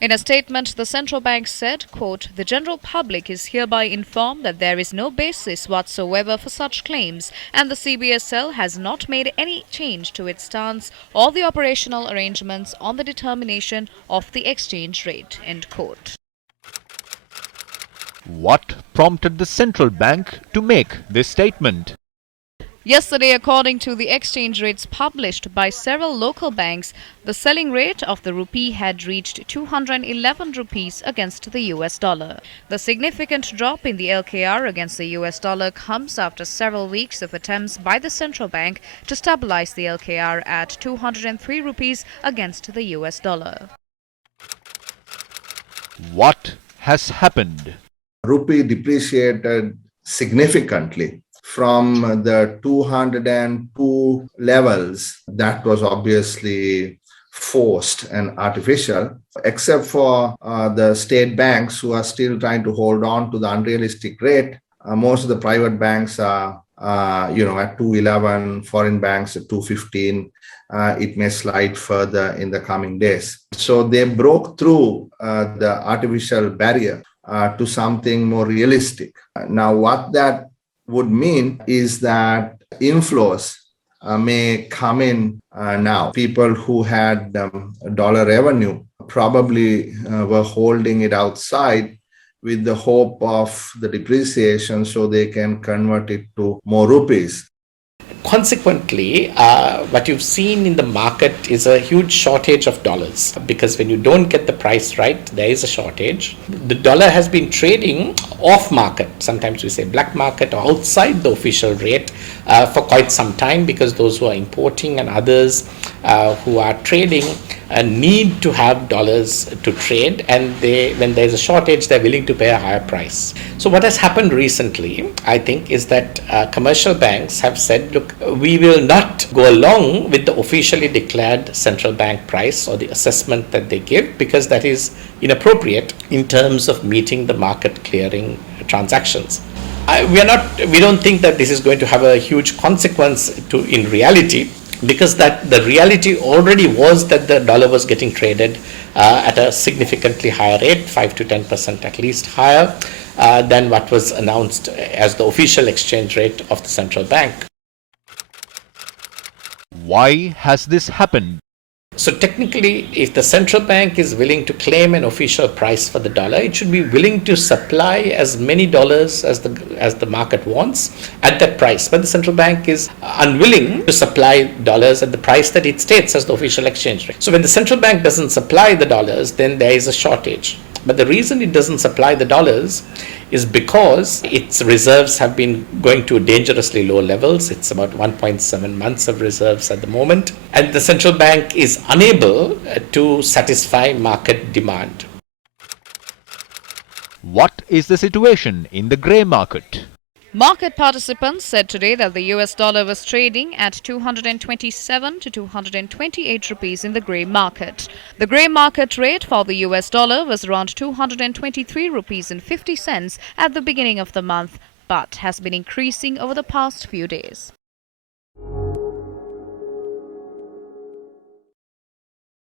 In a statement, the central bank said, quote, "The general public is hereby informed that there is no basis whatsoever for such claims, and the CBSL has not made any change to its stance or the operational arrangements on the determination of the exchange rate," end quote. What prompted the central bank to make this statement? Yesterday, according to the exchange rates published by several local banks, the selling rate of the rupee had reached 211 rupees against the US dollar. The significant drop in the LKR against the US dollar comes after several weeks of attempts by the central bank to stabilize the LKR at 203 rupees against the US dollar. What has happened? Rupee depreciated significantly from the 202 levels. That was obviously forced and artificial, except for the state banks who are still trying to hold on to the unrealistic rate. Most of the private banks are at 211, foreign banks at 215. It may slide further in the coming days. So they broke through the artificial barrier to something more realistic. Now, what that would mean is that inflows may come in now. People who had dollar revenue probably were holding it outside with the hope of the depreciation so they can convert it to more rupees. Consequently, what you've seen in the market is a huge shortage of dollars, because when you don't get the price right, there is a shortage. The dollar has been trading off market, sometimes we say black market, or outside the official rate for quite some time, because those who are importing and others who are trading need to have dollars to trade, and when there's a shortage, they're willing to pay a higher price. So what has happened recently, I think, is that commercial banks have said, look, we will not go along with the officially declared central bank price or the assessment that they give, because that is inappropriate in terms of meeting the market clearing transactions. We don't think that this is going to have a huge consequence in reality, because that the reality already was that the dollar was getting traded at a significantly higher rate, 5 to 10% at least higher than what was announced as the official exchange rate of the central bank. Why has this happened? So technically, if the central bank is willing to claim an official price for the dollar, it should be willing to supply as many dollars as the market wants at that price. But the central bank is unwilling to supply dollars at the price that it states as the official exchange rate. So when the central bank doesn't supply the dollars, then there is a shortage. But the reason it doesn't supply the dollars is because its reserves have been going to dangerously low levels. It's about 1.7 months of reserves at the moment. And the central bank is unable to satisfy market demand. What is the situation in the grey market? Market participants said today that the US dollar was trading at 227 to 228 rupees in the grey market. The grey market rate for the US dollar was around 223 rupees and 50 cents at the beginning of the month, but has been increasing over the past few days.